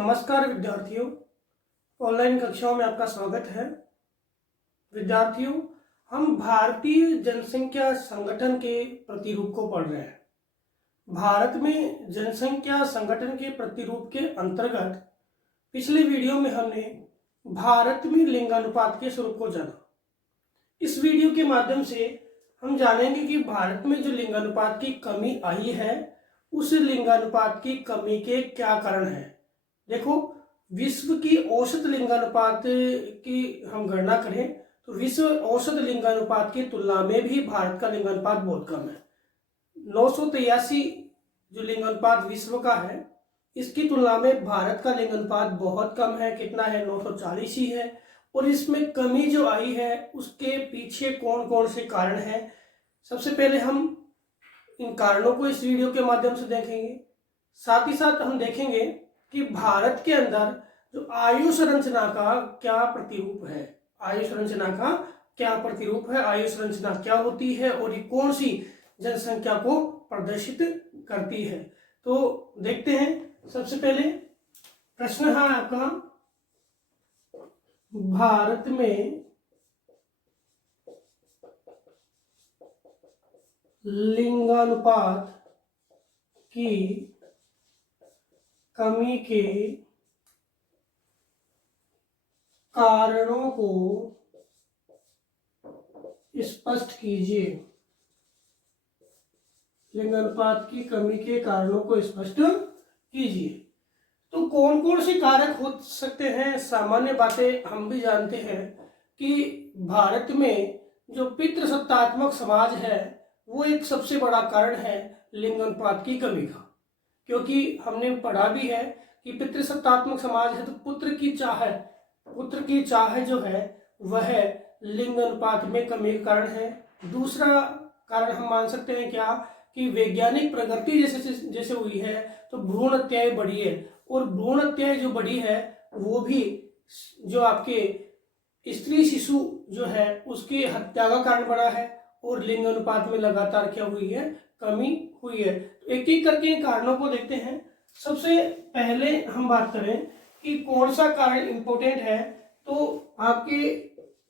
नमस्कार विद्यार्थियों, ऑनलाइन कक्षाओं में आपका स्वागत है। विद्यार्थियों, हम भारतीय जनसंख्या संगठन के प्रतिरूप को पढ़ रहे हैं। भारत में जनसंख्या संगठन के प्रतिरूप के अंतर्गत पिछले वीडियो में हमने भारत में लिंगानुपात के स्वरूप को जाना। इस वीडियो के माध्यम से हम जानेंगे कि भारत में जो लिंगानुपात की कमी आई है, उस लिंगानुपात की कमी के क्या कारण हैं। देखो, विश्व की औसत लिंगानुपात की हम गणना करें तो विश्व औसत लिंगानुपात की तुलना में भी भारत का लिंगानुपात बहुत कम है। 983 जो लिंगानुपात विश्व का है, इसकी तुलना में भारत का लिंगानुपात बहुत कम है। कितना है? 940 ही है। और इसमें कमी जो आई है उसके पीछे कौन कौन से कारण हैं, सबसे पहले हम इन कारणों को इस वीडियो के माध्यम से देखेंगे। साथ ही साथ हम देखेंगे कि भारत के अंदर जो आयु संरचना का क्या प्रतिरूप है, आयु संरचना का क्या प्रतिरूप है, आयु संरचना क्या होती है और ये कौन सी जनसंख्या को प्रदर्शित करती है। तो देखते हैं। सबसे पहले प्रश्न है आपका, भारत में लिंगानुपात की कमी के कारणों को स्पष्ट कीजिए। लिंगानुपात की कमी के कारणों को स्पष्ट कीजिए। तो कौन कौन से कारक हो सकते हैं? सामान्य बातें हम भी जानते हैं कि भारत में जो पितृसत्तात्मक समाज है वो एक सबसे बड़ा कारण है लिंगानुपात की कमी का, क्योंकि हमने पढ़ा भी है कि पितृसत्तात्मक समाज है तो पुत्र की चाह जो है वह लिंगानुपात में कमी का कारण है। दूसरा कारण हम मान सकते हैं क्या, कि वैज्ञानिक प्रगति जैसे हुई है तो भ्रूण हत्याएं बढ़ी है, और भ्रूण हत्याएं जो बढ़ी है वो भी जो आपके स्त्री शिशु जो है उसकी हत्या का कारण बड़ा है, और लिंग अनुपात में लगातार क्या हुई है? कमी हुई है। तो एक एक करके इन कारणों को देखते हैं। सबसे पहले हम बात करें कि कौन सा कारण इंपॉर्टेंट है, तो आपके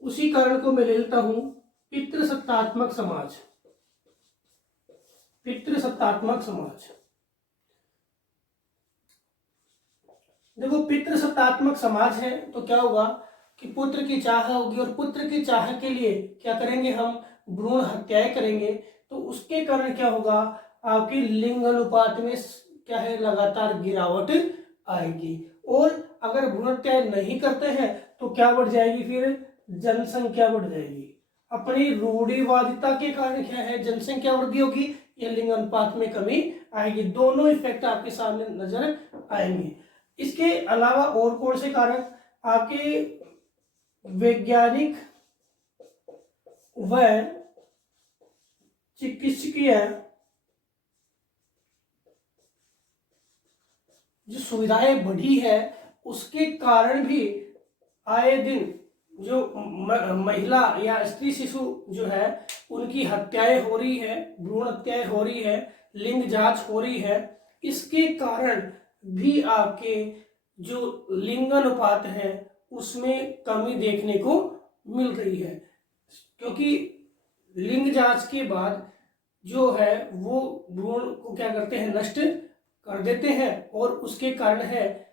उसी कारण को मैं ले लेता हूं, पितृसत्तात्मक समाज। पितृसत्तात्मक समाज, देखो पितृसत्तात्मक समाज है तो क्या होगा कि पुत्र की चाह होगी, और पुत्र की चाह के लिए क्या करेंगे? हम भ्रूण हत्याएं करेंगे। तो उसके कारण क्या होगा? आपके लिंग अनुपात में क्या है? लगातार गिरावट आएगी। और अगर भ्रूण हत्याएं नहीं करते हैं तो क्या बढ़ जाएगी? फिर जनसंख्या बढ़ जाएगी। अपनी रूढ़िवादिता के कारण क्या है? जनसंख्या वृद्धि होगी या लिंग अनुपात में कमी आएगी। दोनों इफेक्ट आपके सामने नजर आएंगे। इसके अलावा और कौन से कारण? आपके वैज्ञानिक व चिकित्सकीय जो सुविधाएं बढ़ी है उसके कारण भी आए दिन जो महिला या स्त्री शिशु जो है उनकी हत्याएं हो रही है, भ्रूण हत्याएं हो रही है, लिंग जांच हो रही है। इसके कारण भी आपके जो लिंगानुपात है उसमें कमी देखने को मिल रही है, क्योंकि लिंग जांच के बाद जो है वो भ्रूण को क्या करते हैं? नष्ट कर देते हैं, और उसके कारण है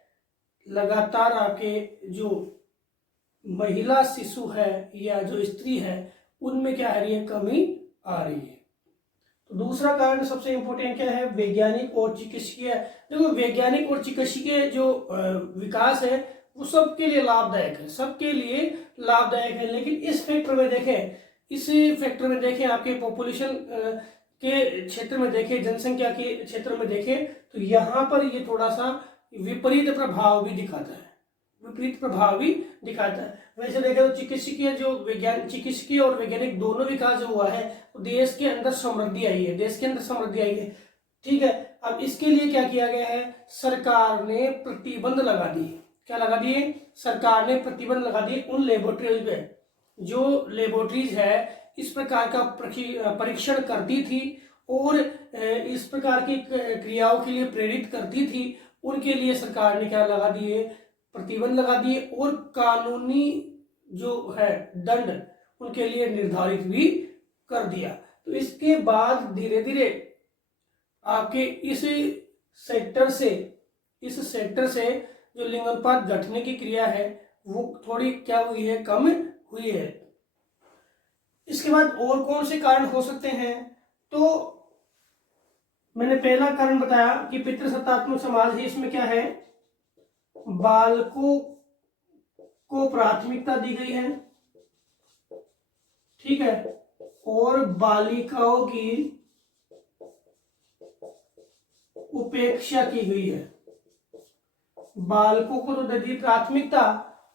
लगातार आपके जो महिला शिशु है या जो स्त्री है उनमें क्या आ रही है? कमी आ रही है। तो दूसरा कारण सबसे इंपॉर्टेंट क्या है? वैज्ञानिक और चिकित्सकीय। देखो, वैज्ञानिक और चिकित्सकीय जो विकास है वो सबके लिए लाभदायक है, सबके लिए लाभदायक है। लेकिन इस फैक्टर में देखें, आपके पॉपुलेशन के क्षेत्र में देखें, जनसंख्या के क्षेत्र में देखें, तो यहाँ पर ये थोड़ा सा विपरीत प्रभाव भी दिखाता है। वैसे देखें तो चिकित्सकीय और वैज्ञानिक दोनों विकास जो हुआ है तो देश के अंदर समृद्धि आई है। ठीक है। अब इसके लिए क्या किया गया है? सरकार ने प्रतिबंध लगा दिए। क्या लगा दिए? सरकार ने प्रतिबंध लगा दिए उन लेबोरेटरीज पे जो लेबोरेटरीज है इस प्रकार का परीक्षण करती थी और इस प्रकार की क्रियाओं के लिए प्रेरित करती थी। उनके लिए सरकार ने क्या लगा दिए, प्रतिबंध लगा दिए और कानूनी जो है दंड उनके लिए निर्धारित भी कर दिया। तो इसके बाद धीरे धीरे आपके इस सेक्टर से जो लिंग अनुपात घटने की क्रिया है वो थोड़ी क्या हुई है, कम हुई है। इसके बाद और कौन से कारण हो सकते हैं, तो मैंने पहला कारण बताया कि पितृसत्तात्मक समाज है, इसमें क्या है, बालकों को प्राथमिकता दी गई है, ठीक है, और बालिकाओं की उपेक्षा की गई है। बालकों को तो दे दी प्राथमिकता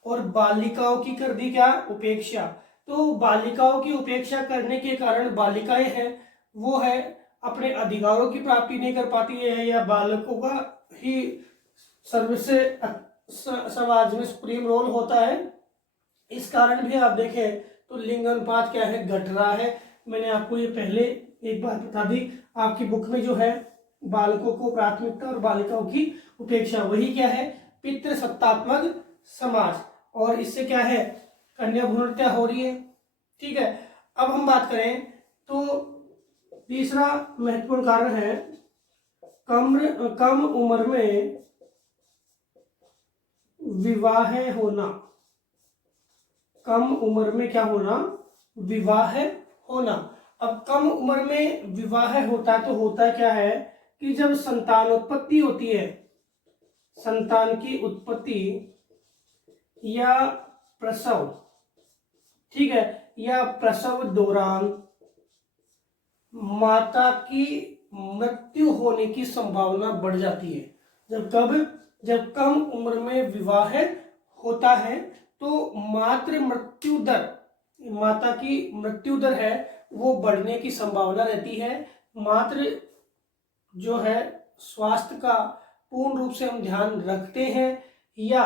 और बालिकाओं की कर दी क्या, उपेक्षा। तो बालिकाओं की उपेक्षा करने के कारण बालिकाएं हैं वो है अपने अधिकारों की प्राप्ति नहीं कर पाती है, या बालकों का ही सर्वस्व समाज में सुप्रीम रोल होता है। इस कारण भी आप देखें तो लिंग अनुपात क्या है, घट रहा है। मैंने आपको ये पहले एक बात बता दी, आपकी बुक में जो है बालकों को प्राथमिकता और बालिकाओं की उपेक्षा, वही क्या है, पितृसत्तात्मक समाज। और इससे क्या है, कन्या भ्रूण हत्या हो रही है, ठीक है। अब हम बात करें तो तीसरा महत्वपूर्ण कारण है कम उम्र में विवाह होना। कम उम्र में क्या होना, विवाह होना। अब कम उम्र में विवाह होता है तो होता क्या है कि जब संतान उत्पत्ति होती है, संतान की उत्पत्ति या प्रसव, ठीक है, या प्रसव दौरान माता की मृत्यु होने की संभावना बढ़ जाती है। जब कम उम्र में विवाह होता है तो माता की मृत्यु दर है वो बढ़ने की संभावना रहती है। मातृ जो है स्वास्थ्य का पूर्ण रूप से हम ध्यान रखते हैं या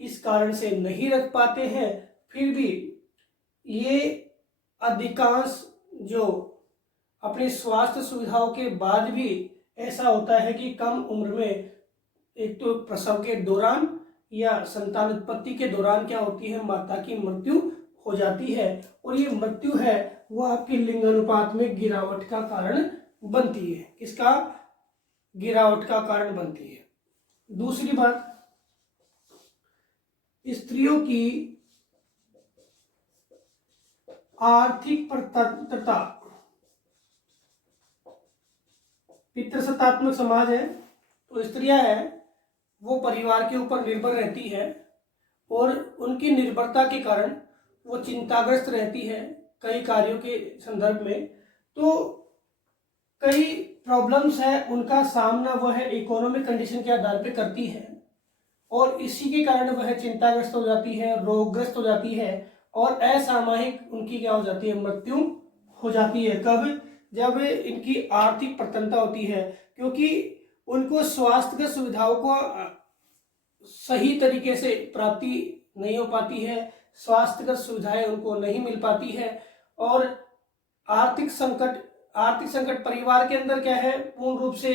इस कारण से नहीं रख पाते हैं, फिर भी ये अधिकांश जो अपनी स्वास्थ्य सुविधाओं के बाद भी ऐसा होता है कि कम उम्र में एक तो प्रसव के दौरान या संतान उत्पत्ति के दौरान क्या होती है, माता की मृत्यु हो जाती है। और ये मृत्यु है वो आपके लिंग अनुपात में गिरावट का कारण बनती है। किसका, गिरावट का कारण बनती है। दूसरी बात, स्त्रियों की आर्थिक स्वतंत्रता। पितृसत्तात्मक समाज है तो स्त्रियां है वो परिवार के ऊपर निर्भर रहती है और उनकी निर्भरता के कारण वो चिंताग्रस्त रहती है कई कार्यों के संदर्भ में। तो कई प्रॉब्लम्स है उनका सामना वह है इकोनॉमिक कंडीशन के आधार पे करती है और इसी के कारण वह चिंताग्रस्त हो जाती है, रोगग्रस्त हो जाती है और असामयिक उनकी क्या हो जाती है, मृत्यु हो जाती है। कब, जब इनकी आर्थिक प्रतनता होती है, क्योंकि उनको स्वास्थ्य सुविधाओं को सही तरीके से प्राप्ति नहीं हो पाती है, स्वास्थ्यगत सुविधाएं उनको नहीं मिल पाती है और आर्थिक संकट परिवार के अंदर क्या है, पूर्ण रूप से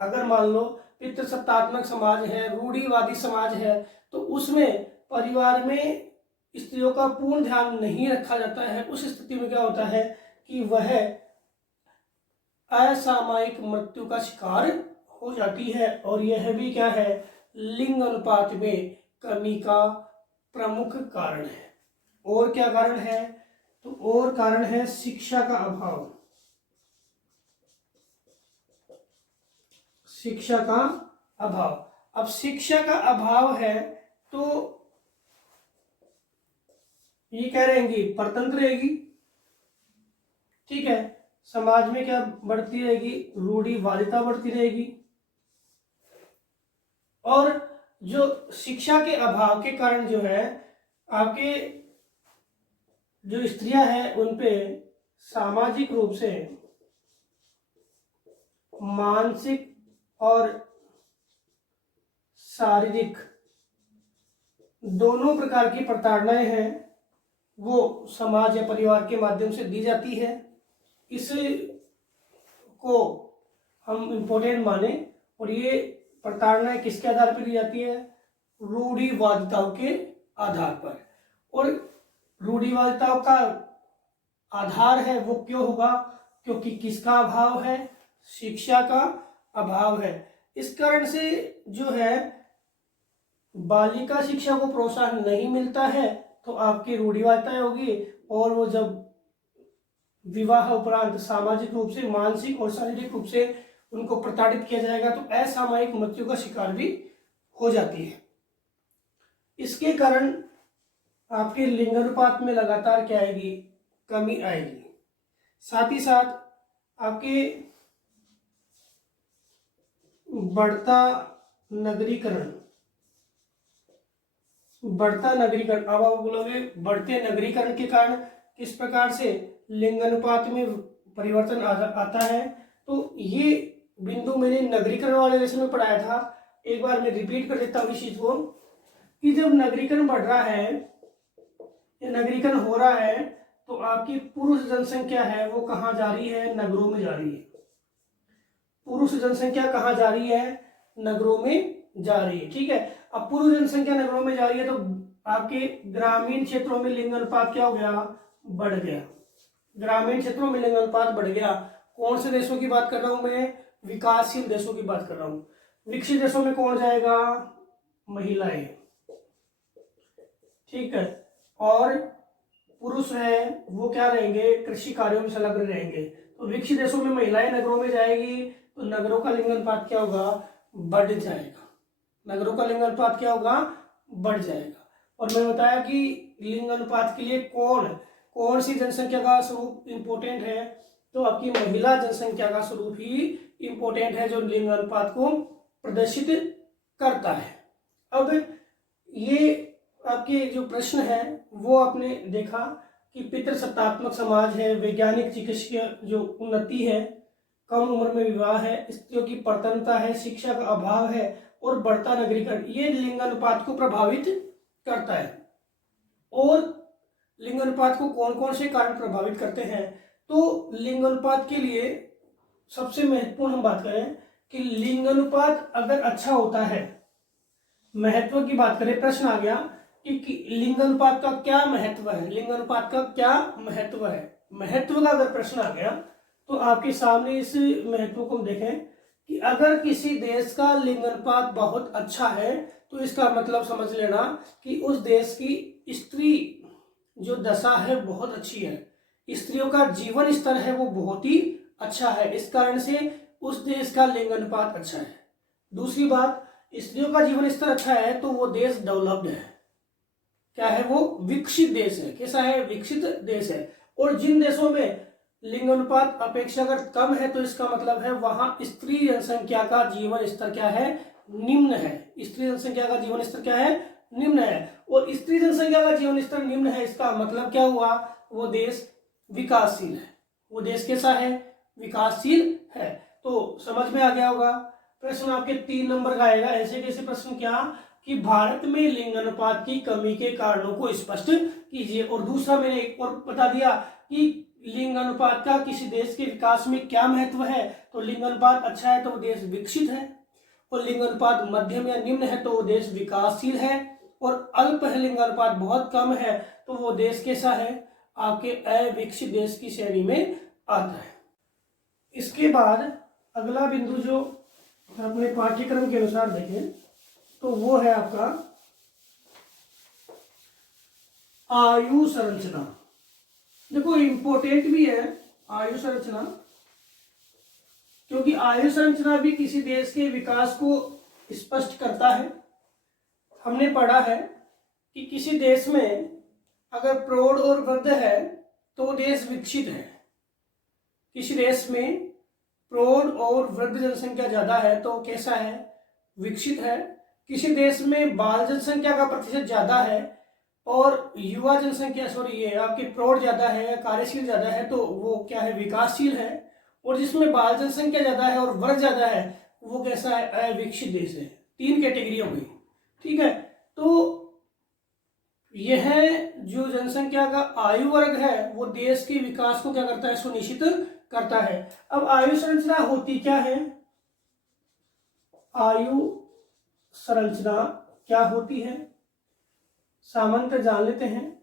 अगर मान लो पितृसत्तात्मक समाज है, रूढ़िवादी समाज है, तो उसमें परिवार में स्त्रियों का पूर्ण ध्यान नहीं रखा जाता है। उस स्थिति में क्या होता है कि वह असामयिक मृत्यु का शिकार हो जाती है और यह भी क्या है, लिंग अनुपात में कमी का प्रमुख कारण है। और क्या कारण है, तो और कारण है शिक्षा का अभाव। शिक्षा का अभाव, अब शिक्षा का अभाव है तो ये क्या रहेंगी, परतंत्र रहेगी, ठीक है। समाज में क्या बढ़ती रहेगी, रूढ़िवादिता बढ़ती रहेगी और जो शिक्षा के अभाव के कारण जो है आपके जो स्त्रियां हैं उन पे सामाजिक रूप से मानसिक और शारीरिक दोनों प्रकार की प्रताड़नाएं हैं वो समाज या परिवार के माध्यम से दी जाती है। इस को हम इम्पोर्टेंट माने और ये प्रताड़नाएं किसके आधार पर दी जाती है? रूढ़िवादिताओं के आधार पर। और रूढ़िवादिताओं का आधार है वो क्यों होगा? क्योंकि किसका अभाव है? शिक्षा का अभाव है। इस कारण से जो है बालिका शिक्षा को प्रोत्साहन नहीं मिलता है तो आपकी रूढ़िवादिताएं होगी, और वो जब विवाह उपरांत सामाजिक रूप से, मानसिक और शारीरिक रूप से उनको प्रताड़ित किया जाएगा तो असामयिक मृत्यु का शिकार भी हो जाती है। इसके कारण आपके लिंगानुपात में लगातार क्या आएगी? कमी आएगी। साथ ही साथ आपके बढ़ता नगरीकरण, अब आप बोलोगे बढ़ते नगरीकरण के कारण किस प्रकार से लिंगानुपात में परिवर्तन आता है। तो ये बिंदु मैंने नगरीकरण वाले लेसन में पढ़ाया था, एक बार मैं रिपीट कर देता हूँ इस चीज को, कि जब नगरीकरण बढ़ रहा है या नगरीकरण हो रहा है तो आपकी पुरुष जनसंख्या है वो कहाँ जा रही है? नगरों में जा रही है। पुरुष जनसंख्या कहाँ जा रही है? नगरों में जा रही है। ठीक है, अब पुरुष जनसंख्या नगरों में जा रही है तो आपके ग्रामीण क्षेत्रों में लिंगानुपात क्या हो गया? बढ़ गया। ग्रामीण क्षेत्रों में लिंगानुपात बढ़ गया। कौन से देशों की बात कर रहा हूं मैं? विकासशील देशों की बात कर रहा हूं। विकसित देशों में कौन जाएगा? महिलाएं। ठीक है, और पुरुष है वो क्या रहेंगे? कृषि कार्यों में संलग्न रहेंगे। तो विकसित देशों में महिलाएं नगरों में जाएगी तो नगरों का लिंगानुपात क्या होगा? बढ़ जाएगा। नगरों का लिंगानुपात क्या होगा? बढ़ जाएगा। और मैं बताया कि लिंगानुपात के लिए कौन सी जनसंख्या का स्वरूप इंपॉर्टेंट है? तो आपकी महिला जनसंख्या का स्वरूप ही इंपॉर्टेंट है जो लिंगानुपात को प्रदर्शित करता है। अब ये आपके जो प्रश्न है वो आपने देखा कि पितृसत्तात्मक समाज है, वैज्ञानिक चिकित्सीय जो उन्नति है, कम उम्र में विवाह है, स्त्रियों की प्रतनता है, शिक्षा का अभाव है और बढ़ता नगरीकरण, ये लिंगानुपात को प्रभावित करता है। और लिंगानुपात को कौन कौन से कारण प्रभावित करते हैं? तो लिंगानुपात के लिए सबसे महत्वपूर्ण हम बात करें कि लिंगानुपात अगर अच्छा होता है, महत्व की बात करें, प्रश्न आ गया कि लिंगानुपात का क्या महत्व है? लिंगानुपात का क्या महत्व है? महत्व का अगर प्रश्न आ गया तो आपके सामने इस महत्व को हम देखें कि अगर किसी देश का लिंगानुपात बहुत अच्छा है तो इसका मतलब समझ लेना कि उस देश की स्त्री जो दशा है बहुत अच्छी है, स्त्रियों का जीवन स्तर है वो बहुत ही अच्छा है, इस कारण से उस देश का लिंगानुपात अच्छा है। दूसरी बात, स्त्रियों का जीवन स्तर अच्छा है तो वो देश डेवलप्ड है, क्या है वो? विकसित देश है। कैसा है? विकसित देश है। और जिन देशों में लिंगानुपात अपेक्षाकृत कम है तो इसका मतलब है वहां स्त्री जनसंख्या का जीवन स्तर क्या है? निम्न है। स्त्री जनसंख्या का जीवन स्तर क्या है? निम्न है। और स्त्री जनसंख्या का जीवन स्तर निम्न है, इसका मतलब क्या हुआ? वो देश विकासशील है। वो देश कैसा है? विकासशील है। तो समझ में आ गया होगा। प्रश्न आपके 3 नंबर का आएगा। ऐसे कैसे प्रश्न? क्या कि भारत में लिंगानुपात की कमी के कारणों को स्पष्ट कीजिए। और दूसरा मैंने एक और बता दिया कि लिंगानुपात का किसी देश के विकास में क्या महत्व है। तो लिंगानुपात अच्छा है तो वो देश विकसित है, और लिंगानुपात मध्यम या निम्न है तो वो देश विकासशील है, और अल्प है, लिंगानुपात बहुत कम है तो वो देश कैसा है? आपके अविकसित देश की श्रेणी में आता है। इसके बाद अगला बिंदु जो अपने पाठ्यक्रम के अनुसार देखें तो वो है आपका आयु संरचना। देखो इंपॉर्टेंट भी है आयु संरचना, क्योंकि आयु संरचना भी किसी देश के विकास को स्पष्ट करता है। हमने पढ़ा है कि किसी देश में अगर प्रौढ़ और वृद्ध है तो देश विकसित है। किसी देश में प्रौढ़ और वृद्ध जनसंख्या ज्यादा है तो कैसा है? विकसित है। किसी देश में बाल जनसंख्या का प्रतिशत ज्यादा है और युवा जनसंख्या ये आपकी प्रौढ़ ज्यादा है, कार्यशील ज्यादा है तो वो क्या है? विकासशील है। और जिसमें बाल जनसंख्या ज्यादा है और वर्ग ज्यादा है वो कैसा है? अविकसित देश है। 3 कैटेगरी हो गई। ठीक है, तो यह जो जनसंख्या का आयु वर्ग है वो देश के विकास को क्या करता है? सुनिश्चित करता है। अब आयु संरचना होती क्या है? आयु संरचना क्या होती है? सामान्यतः जान लेते हैं।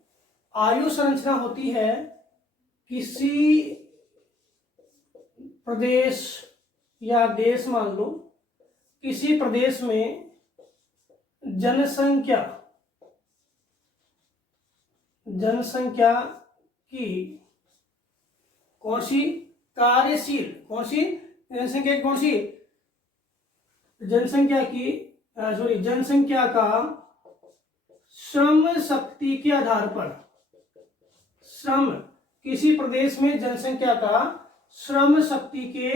आयु संरचना होती है किसी प्रदेश या देश, मान लो किसी प्रदेश में जनसंख्या की कौन सी कार्यशील, कौन सी जनसंख्या, कौन सी जनसंख्या की जनसंख्या का श्रम शक्ति के आधार पर, श्रम, किसी प्रदेश में जनसंख्या का श्रम शक्ति के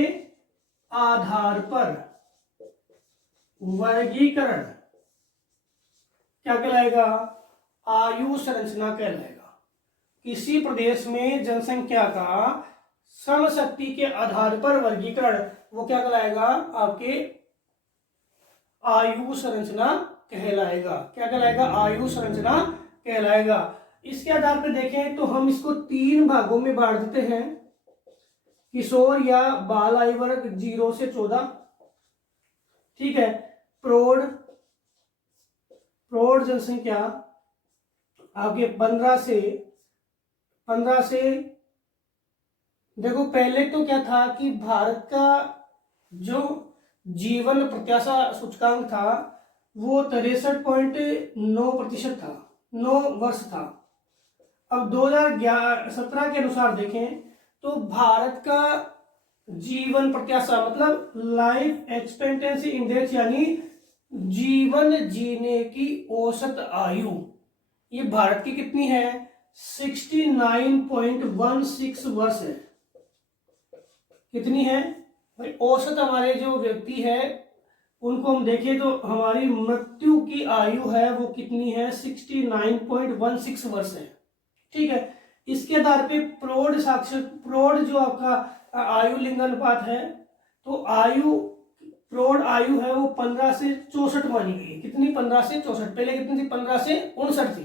आधार पर वर्गीकरण क्या कहलाएगा? आयु संरचना कहलाएगा। किसी प्रदेश में जनसंख्या का श्रम शक्ति के आधार पर वर्गीकरण वो क्या कहलाएगा? आपके आयु संरचना कहलाएगा। क्या कहलाएगा? आयु संरचना कहलाएगा। इसके आधार पर देखें तो हम इसको 3 भागों में बांट देते हैं। किशोर या बाल आयु वर्ग 0 से 14, ठीक है। प्रौढ़ जनसंख्या आपके 15 से देखो, पहले तो क्या था कि भारत का जो जीवन प्रत्याशा सूचकांक था वो 63.9% था, 9 वर्ष था। अब 2017 के अनुसार देखें तो भारत का जीवन प्रत्याशा मतलब लाइफ एक्सपेक्टेंसी इंडेक्स यानी जीवन जीने की औसत आयु, ये भारत की कितनी है? 69.16 वर्ष है। कितनी है भाई? औसत हमारे जो व्यक्ति है उनको हम देखें तो हमारी मृत्यु की आयु है वो कितनी है? 69.16 वर्ष है, ठीक है। इसके आधार पे प्रौढ़ जो आपका आयु लिंग अनुपात है तो प्रौढ़ आयु है वो 15 से 64 मानी गई है। कितनी? 15 से 64। पहले कितनी थी? 15 से 59 थी,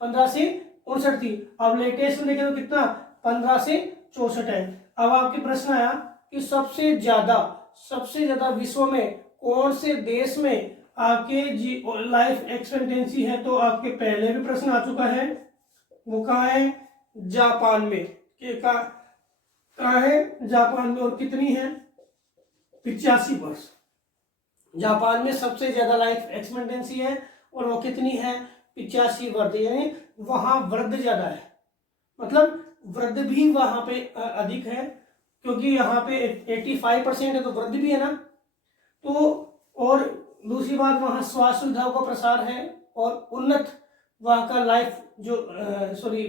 15 से 59 थी। अब लेटेस्ट में देखें तो कितना? 15 से 64 है। अब आपके प्रश्न आया कि सबसे ज्यादा विश्व में कौन से देश में आपके लाइफ एक्सपेक्टेंसी है? तो आपके पहले भी प्रश्न आ चुका है, वो कहाँ है? जापान में। कहाँ है? जापान में। और कितनी है? 85 वर्ष। जापान में सबसे ज्यादा लाइफ एक्सपेक्टेंसी है और वो कितनी है? 85 वर्ष। यानी वहां वृद्ध ज्यादा है, मतलब वृद्ध भी वहां पे अधिक है, क्योंकि यहाँ पे 85% है तो वृद्ध भी है ना। तो और दूसरी बात, वहाँ स्वास्थ्य सुविधाओं का प्रसार है और उन्नत वहाँ का लाइफ जो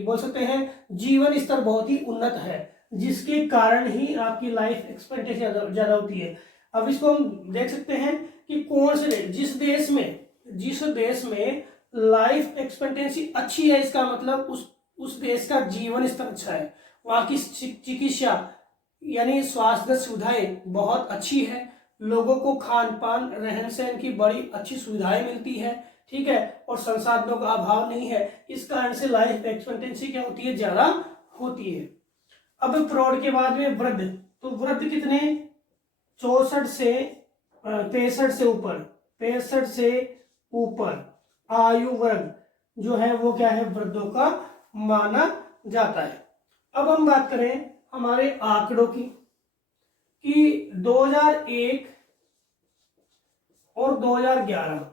बोल सकते हैं जीवन स्तर बहुत ही उन्नत है, जिसके कारण ही आपकी लाइफ एक्सपेक्टेंसी ज्यादा होती है। अब इसको हम देख सकते हैं कि कौन से जिस देश में लाइफ एक्सपेक्टेंसी अच्छी है, इसका मतलब उस देश का जीवन स्तर अच्छा है, वहाँ की चिकित्सा यानी स्वास्थ्य सुविधाएं बहुत अच्छी है, लोगों को खान पान रहन सहन की बड़ी अच्छी सुविधाएं मिलती है, ठीक है, और संसाधनों का अभाव नहीं है। इस कारण से लाइफ एक्सपेक्टेंसी क्या होती है? ज्यादा होती है। अब प्रौढ़ के बाद में वृद्ध, तो वृद्ध कितने? 64 से 63 से ऊपर आयु वर्ग जो है वो क्या है? वृद्धों का माना जाता है। अब हम बात करें हमारे आंकड़ों की कि 2001 और 2011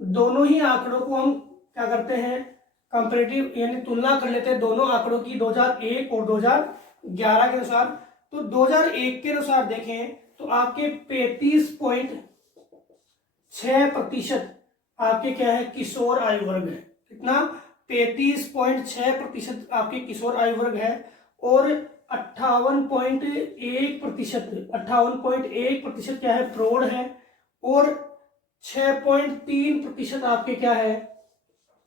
दोनों ही आंकड़ों को हम क्या करते हैं? कंपैरेटिव यानी तुलना कर लेते हैं दोनों आंकड़ों की, 2001 और 2011 के अनुसार। तो 2001 के अनुसार देखें तो आपके 35.6% आपके क्या है? किशोर आयु वर्ग है। कितना? 35.6% आपके किशोर आयु वर्ग है और 58.1% क्या है? प्रौढ़ है और 6.3% आपके क्या है?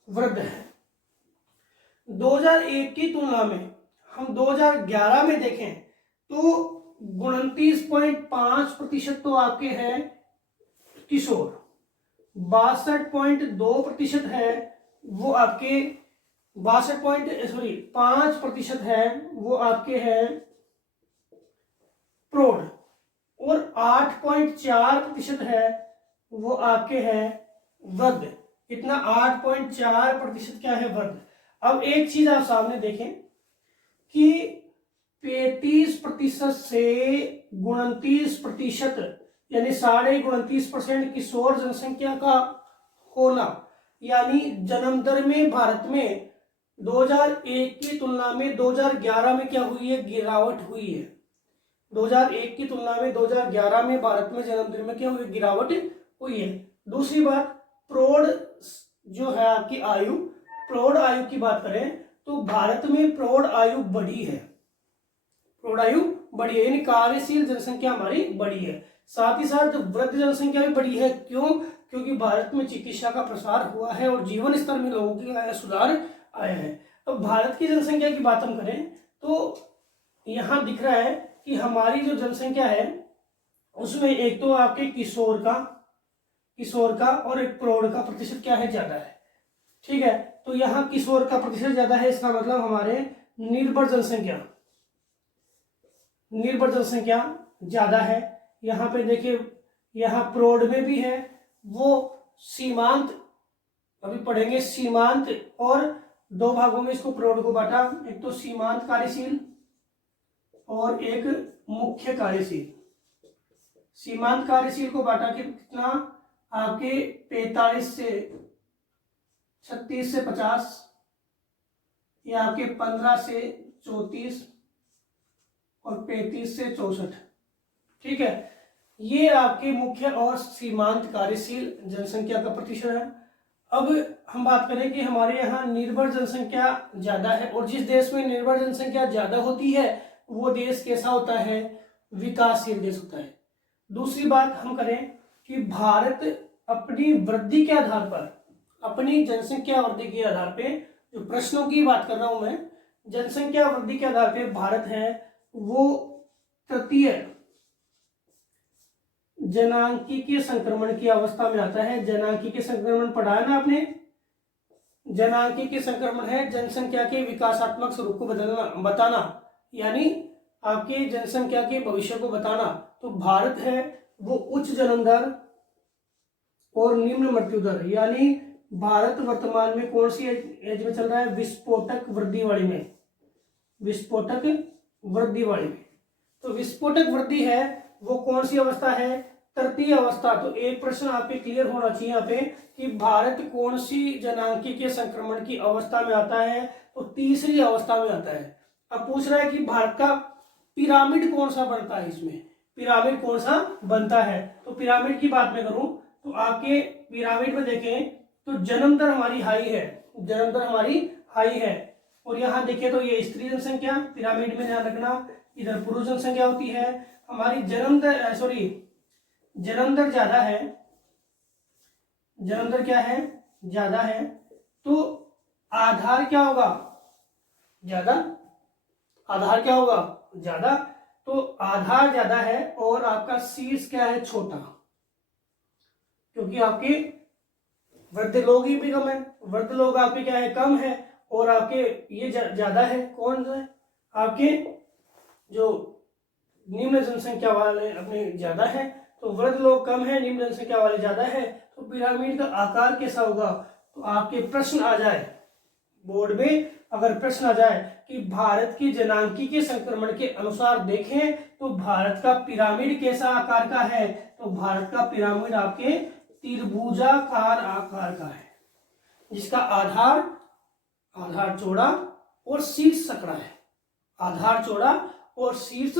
वृद्ध है। 2001 की तुलना में हम 2011 में देखें तो 29.5% तो आपके हैं किशोर, 62.2% है वो आपके 5% है वो आपके हैं प्रौढ़ और 8.4% है वो आपके हैं वर्ग। कितना? 8.4% क्या है? वर्ग। अब एक चीज आप सामने देखें कि 35% से 29% यानी 29.5% किशोर जनसंख्या का होना, यानी जन्म दर में भारत में 2001 की तुलना में 2011 में क्या हुई है? गिरावट हुई है। 2001 की तुलना में 2011 में भारत में जन्म दर में क्या हुई? गिरावट हुई है। दूसरी बात, प्रौढ़ जो है आपकी आयु, प्रौढ़ आयु की बात करें तो भारत में प्रौढ़ आयु बढ़ी है। प्रौढ़ आयु बढ़ी है यानी कार्यशील जनसंख्या हमारी बढ़ी है। साथ ही साथ वृद्ध जनसंख्या भी बढ़ी है। क्यों? क्योंकि भारत में चिकित्सा का प्रसार हुआ है और जीवन स्तर में लोगों की सुधार आया है। अब भारत की जनसंख्या की बात हम करें तो यहां दिख रहा है कि हमारी जो जनसंख्या है उसमें एक तो आपके किशोर का और एक प्रौढ़ का प्रतिशत क्या है? ज्यादा है। ठीक है, तो यहाँ किशोर का प्रतिशत ज्यादा है, इसका मतलब हमारे निर्भर जनसंख्या ज्यादा है। यहाँ पे देखिए, यहाँ प्रौढ़ में भी है, वो सीमांत, अभी पढ़ेंगे सीमांत, और दो भागों में इसको प्रौढ़ को बांटा, एक तो सीमांत कार्यशील और एक मुख्य कार्यशील। सीमांत कार्यशील को बांटा कि कितना? आपके 45 से 36 से 50, या आपके 15 से 34 और 35 से 64। ठीक है, ये आपके मुख्य और सीमांत कार्यशील जनसंख्या का प्रतिशत है। अब हम बात करें कि हमारे यहाँ निर्भर जनसंख्या ज्यादा है, और जिस देश में निर्भर जनसंख्या ज्यादा होती है वो देश कैसा होता है? विकासशील देश होता है। दूसरी बात हम करें कि भारत अपनी वृद्धि के आधार पर, अपनी जनसंख्या वृद्धि के आधार पे, जो प्रश्नों की बात कर रहा हूं मैं, जनसंख्या वृद्धि के आधार पे भारत है वो तृतीय जनांकीय संक्रमण की अवस्था में आता है। जनांकीय संक्रमण पढ़ा है ना आपने? जनांकीय संक्रमण है जनसंख्या के विकासात्मक स्वरूप को बताना, यानी आपके जनसंख्या के भविष्य को बताना। तो भारत है वो उच्च जन्म दर और निम्न मृत्यु दर, यानी भारत वर्तमान में कौन सी एज में चल रहा है? विस्फोटक वृद्धि वाली में, विस्फोटक वृद्धि वाली में। तो विस्फोटक वृद्धि है वो कौन सी अवस्था है? तृतीय अवस्था। तो एक प्रश्न आपके क्लियर होना चाहिए यहाँ पे कि भारत कौन सी जनांकीय संक्रमण की अवस्था में आता है? तो तीसरी अवस्था में आता है। अब पूछ रहा है कि भारत का पिरामिड कौन सा बनता है? इसमें पिरामिड कौन सा बनता है? तो पिरामिड की बात मैं करूं तो आपके पिरामिड में देखें तो जन्म दर हमारी हाई है, जन्म दर हमारी हाई है। और यहाँ देखें तो ये स्त्री जनसंख्या, पिरामिड में ध्यान रखना, इधर पुरुष जनसंख्या होती है। हमारी जन्म दर ज्यादा है, जन्म दर क्या है? ज्यादा है। तो आधार क्या होगा? ज्यादा। आधार क्या होगा? ज्यादा। तो आधार ज्यादा है और आपका शीर्ष क्या है? छोटा, क्योंकि आपके वृद्ध लोग ही भी कम है, वृद्ध लोग आपके क्या है? कम है, और आपके ये ज्यादा है। कौन है? आपके जो निम्न जनसंख्या वाले अपने ज्यादा है, तो वृद्ध लोग कम है, निम्न जनसंख्या वाले ज्यादा है। तो पिरामिड का आकार कैसा होगा? तो आपके प्रश्न आ जाए बोर्ड में, अगर प्रश्न आ जाए कि भारत की जनांकीय संक्रमण के अनुसार देखें तो भारत का पिरामिड कैसा आकार का है? तो भारत का पिरामिड आपके त्रिभुजाकार आकार का है, जिसका आधार चौड़ा और शीर्ष सकड़ा है। आधार चौड़ा और शीर्ष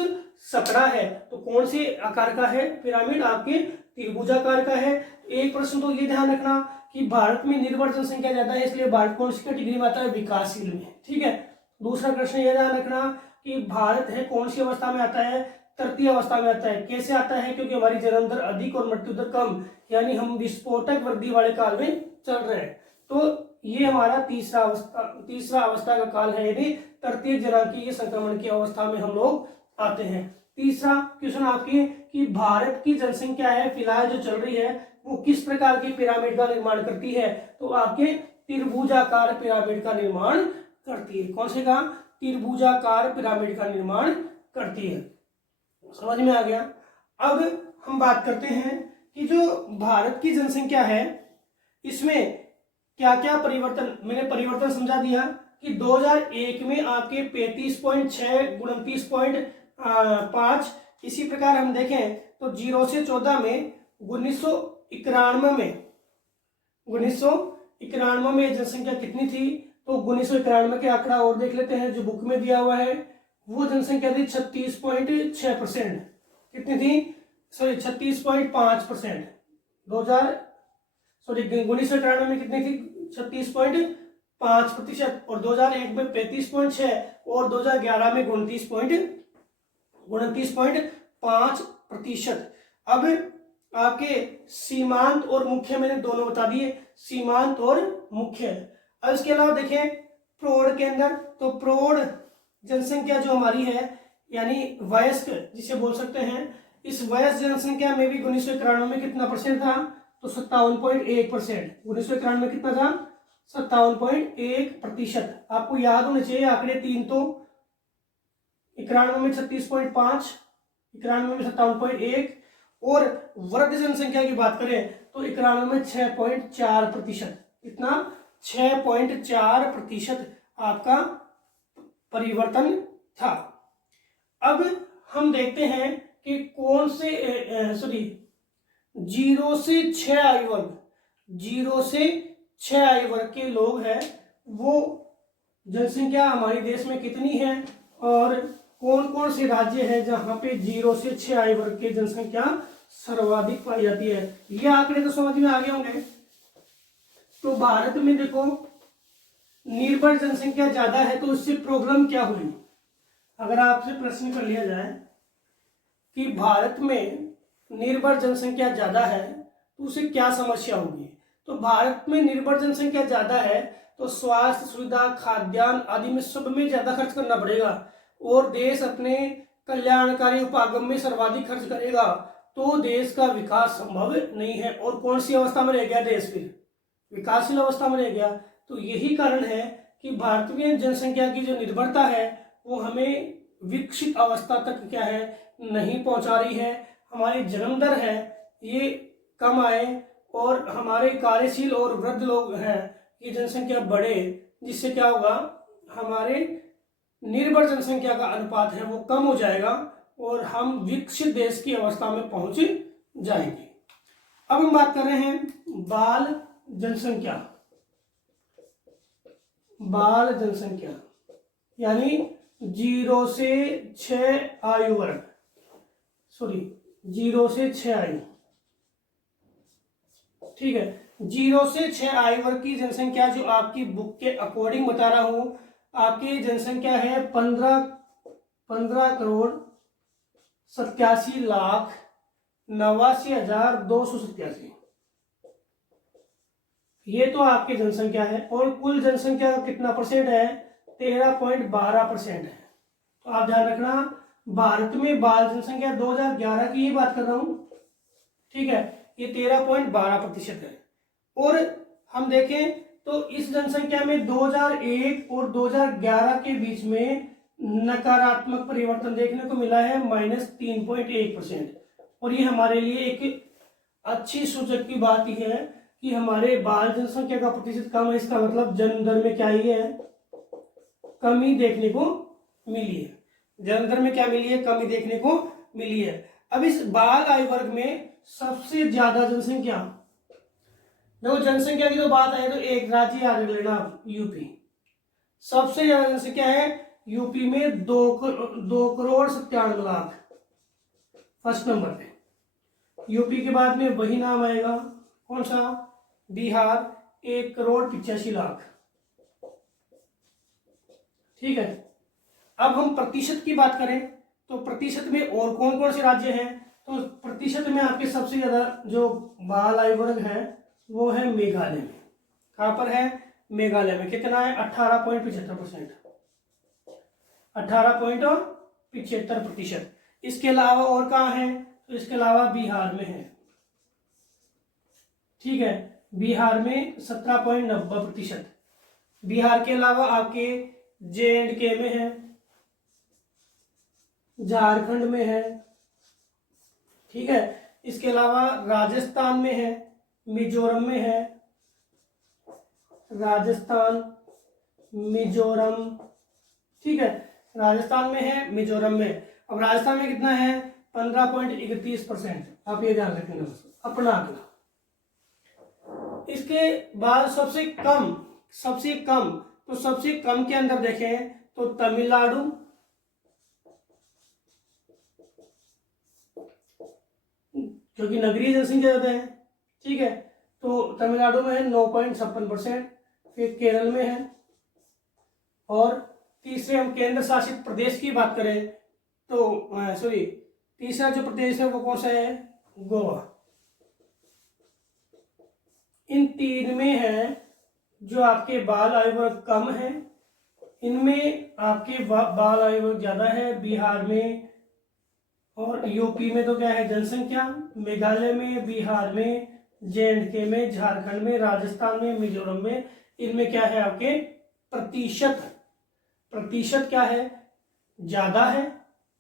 सकड़ा है। तो कौन से आकार का है पिरामिड? आपके त्रिभुजाकार का है। एक प्रश्न तो ये ध्यान रखना कि भारत में निर्भर जनसंख्या ज्यादा है, इसलिए भारत कौन सी कैटेगरी में आता है? विकासशील में। ठीक है। दूसरा प्रश्न यह ध्यान रखना कि भारत है कौन सी अवस्था में आता है? तृतीय अवस्था में आता है। कैसे आता है? क्योंकि हमारी जन्म दर अधिक और मृत्यु दर कम, यानी हम विस्फोटक वृद्धि वाले काल में चल रहे हैं। तो ये हमारा तीसरा अवस्था का काल है, यानी तृतीय जनांकीय संक्रमण की अवस्था में हम लोग आते हैं। तीसरा क्वेश्चन आपके कि भारत की जनसंख्या है फिलहाल जो चल रही है वो किस प्रकार की पिरामिड का निर्माण करती है? तो आपके त्रिभुजाकार पिरामिड का निर्माण करती है। कौन से का? त्रिभुजाकार पिरामिड का निर्माण करती है। समझ में आ गया? अब हम बात करते हैं कि जो भारत की जनसंख्या है इसमें क्या क्या परिवर्तन, मैंने परिवर्तन समझा दिया कि 2001 में आपके 35.6 29.5, इसी प्रकार हम देखें तो 0 से 14 में 1991 में जनसंख्या कितनी थी, तो 1991 के आंकड़ा और देख लेते हैं जो बुक में दिया हुआ है। वो जनसंख्या थी 36.6%, कितनी थी, सॉरी 36.5%। 1991 में कितनी थी, 36.5%, और 2001 में 35.6 और 2011 में 29.5%। अब आपके सीमांत और मुख्य मैंने दोनों बता दिए, सीमांत और मुख्य। अब इसके अलावा देखें प्रौढ़ के अंदर, तो प्रौढ़ जनसंख्या जो हमारी है यानी वयस्क जिसे बोल सकते हैं, इस वयस्क जनसंख्या में भी 1991 में कितना परसेंट था, तो 57.1%। 1991 में कितना था, 57.1%। आपको याद होने चाहिए आंकड़े तीन, तो 91 में 36.5, 91 में 57.1, और वृद्ध जनसंख्या की बात करें तो 91 में 6.4%। कितना, 6.4% आपका परिवर्तन था। अब हम देखते हैं कि कौन से 0 से 6 आयु वर्ग, 0 से 6 आयु वर्ग के लोग हैं, वो जनसंख्या हमारे देश में कितनी है, और कौन कौन से राज्य है जहां पे 0 से 6 आयु वर्ग की जनसंख्या सर्वाधिक पाई जाती है। ये आंकड़े तो समझ में आ गए होंगे। तो भारत में देखो निर्भर जनसंख्या ज्यादा है, तो उससे प्रॉब्लम क्या हुई। अगर आपसे प्रश्न कर लिया जाए कि भारत में निर्भर जनसंख्या ज्यादा है तो उसे क्या समस्या होगी, तो भारत में निर्भर जनसंख्या ज्यादा है तो स्वास्थ्य सुविधा, खाद्यान्न आदि में सब में ज्यादा खर्च करना पड़ेगा, और देश अपने कल्याणकारी उपागम में सर्वाधिक खर्च करेगा, तो देश का विकास संभव नहीं है। और कौन सी अवस्था में रह गया देश, फिर विकासशील अवस्था में रह गया। तो यही कारण है कि भारतीय जनसंख्या की जो निर्भरता है वो हमें विकसित अवस्था तक क्या है, नहीं पहुंचा रही है। हमारी जन्म दर है ये कम आए, और हमारे कार्यशील और वृद्ध लोग हैं ये जनसंख्या बढ़े, जिससे क्या होगा, हमारे निर्भर जनसंख्या का अनुपात है वो कम हो जाएगा और हम विकसित देश की अवस्था में पहुंच जाएंगे। अब हम बात कर रहे हैं बाल जनसंख्या। बाल जनसंख्या यानी 0 से 6 आयु वर्ग, 0 से 6 आयु, ठीक है। 0 से 6 आयु वर्ग की जनसंख्या जो आपकी बुक के अकॉर्डिंग बता रहा हूं, आपकी जनसंख्या है 15,87,89,287। ये तो आपकी जनसंख्या है, और कुल जनसंख्या का कितना परसेंट है, 13.12% है। तो आप ध्यान रखना, भारत में बाल जनसंख्या 2011 की ही बात कर रहा हूं, ठीक है, ये 13.12% है। और हम देखें तो इस जनसंख्या में 2001 और 2011 के बीच में नकारात्मक परिवर्तन देखने को मिला है, -3.1%। और ये हमारे लिए एक अच्छी सूचक की बात ही है कि हमारे बाल जनसंख्या का प्रतिशत कम है, इसका मतलब जन्म दर में क्या ही है, कमी देखने को मिली है। जन्म दर में क्या मिली है, कमी देखने को मिली है। अब इस बाल आयु वर्ग में सबसे ज्यादा जनसंख्या, देखो जनसंख्या की तो बात आए तो एक राज्य याद रख लेना, यूपी। सबसे ज्यादा जनसंख्या है यूपी में 2,97,00,000 फर्स्ट नंबर पे। यूपी के बाद में वही नाम आएगा, कौन सा, बिहार, 1,85,00,000, ठीक है। अब हम प्रतिशत की बात करें तो प्रतिशत में और कौन कौन से राज्य हैं, तो प्रतिशत में आपके सबसे ज्यादा जो बाल आयु वर्ग है वो है मेघालय में। कहां पर है, मेघालय में। कितना है, 18.75%, 18.75%। इसके अलावा और कहाँ है, तो इसके अलावा बिहार में है, ठीक है, बिहार में 17.90%। बिहार के अलावा आपके J&K में है, झारखंड में है, ठीक है। इसके अलावा राजस्थान में है, मिजोरम में है, राजस्थान, मिजोरम, ठीक है, राजस्थान में है, मिजोरम में। अब राजस्थान में कितना है? 15.31%। आप ये ध्यान रखेंगे अपना आंकड़ा। इसके बाद सबसे कम तो सबसे कम के अंदर देखें तो तमिलनाडु, क्योंकि नगरीय जनसंख्या ज्यादा है, ठीक है, तो तमिलनाडु में है 9.56%। फिर केरल में है, और तीसरे हम केंद्र शासित प्रदेश की बात करें तो तीसरा जो प्रदेश है वो कौन सा है? गोवा। इन तीन में है जो आपके बाल आयु वर्ग कम है, इनमें आपके बाल आयु वर्ग ज्यादा है, बिहार में और यूपी में तो क्या है? जनसंख्या। मेघालय में, बिहार में, JNK में, झारखंड में, राजस्थान में, मिजोरम में, इनमें क्या है? आपके प्रतिशत क्या है? ज्यादा है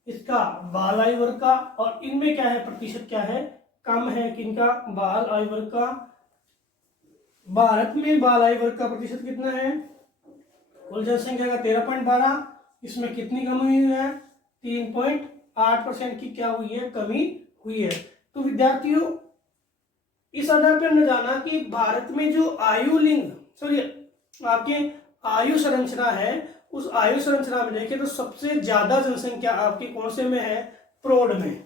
इसका बाल आयु वर्ग का, और इनमें क्या है? प्रतिशत क्या है? कम है। किनका? बाल आयु वर्ग का। भारत में बाल आयु वर्ग का प्रतिशत कितना है? कुल जनसंख्या का 13.12। इसमें कितनी कमी हुई है? 3.8% की क्या हुई है? कमी हुई है। तो विद्यार्थियों, इस आधार पर हमने जाना कि भारत में जो आपके आयु संरचना है, उस आयु संरचना में देखें तो सबसे ज्यादा जनसंख्या आपकी कौन से में है? प्रौढ़ में।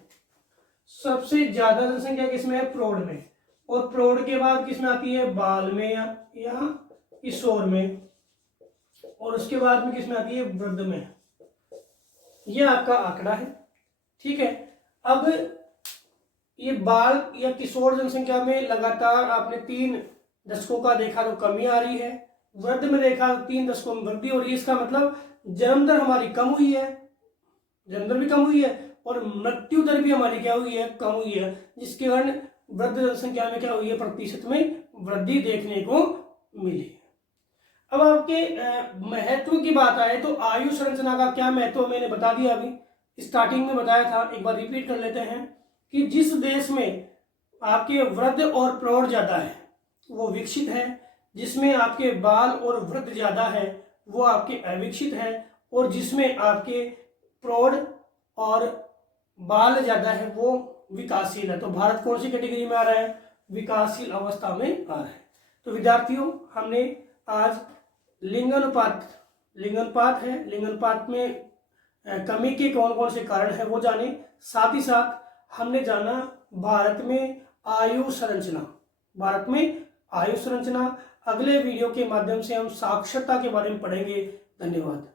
सबसे ज्यादा जनसंख्या किसमें है? प्रौढ़ में। और प्रौढ़ के बाद किसमें आती है? बाल में या किशोर में, और उसके बाद में किसमें आती है? वृद्ध में। यह आपका आंकड़ा है, ठीक है। अब ये बाल या किशोर जनसंख्या में लगातार आपने 3 दशकों का देखा तो कमी आ रही है, वृद्ध में देखा तो 3 दशकों में वृद्धि हो रही है। इसका मतलब जन्म दर हमारी कम हुई है, जन्म दर भी कम हुई है, और मृत्यु दर भी हमारी क्या हुई है? कम हुई है, जिसके कारण वृद्ध जनसंख्या में क्या हुई है? प्रतिशत में वृद्धि देखने को मिली। अब आपके महत्व की बात आए तो आयु संरचना का क्या महत्व मैंने बता दिया, अभी स्टार्टिंग में बताया था, एक बार रिपीट कर लेते हैं कि जिस देश में आपके वृद्ध और प्रौढ़ ज्यादा है वो विकसित है, जिसमें आपके बाल और वृद्ध ज्यादा है वो आपके अविकसित है, और जिसमें आपके प्रौढ़ और बाल ज्यादा है वो विकासशील है। तो भारत कौन सी कैटेगरी में आ रहा है? विकासशील अवस्था में आ रहा है। तो विद्यार्थियों, हमने आज लिंगानुपात है, लिंगानुपात में कमी के कौन कौन से कारण है वो जाने, साथ ही साथ हमने जाना भारत में आयु संरचना। अगले वीडियो के माध्यम से हम साक्षरता के बारे में पढ़ेंगे। धन्यवाद।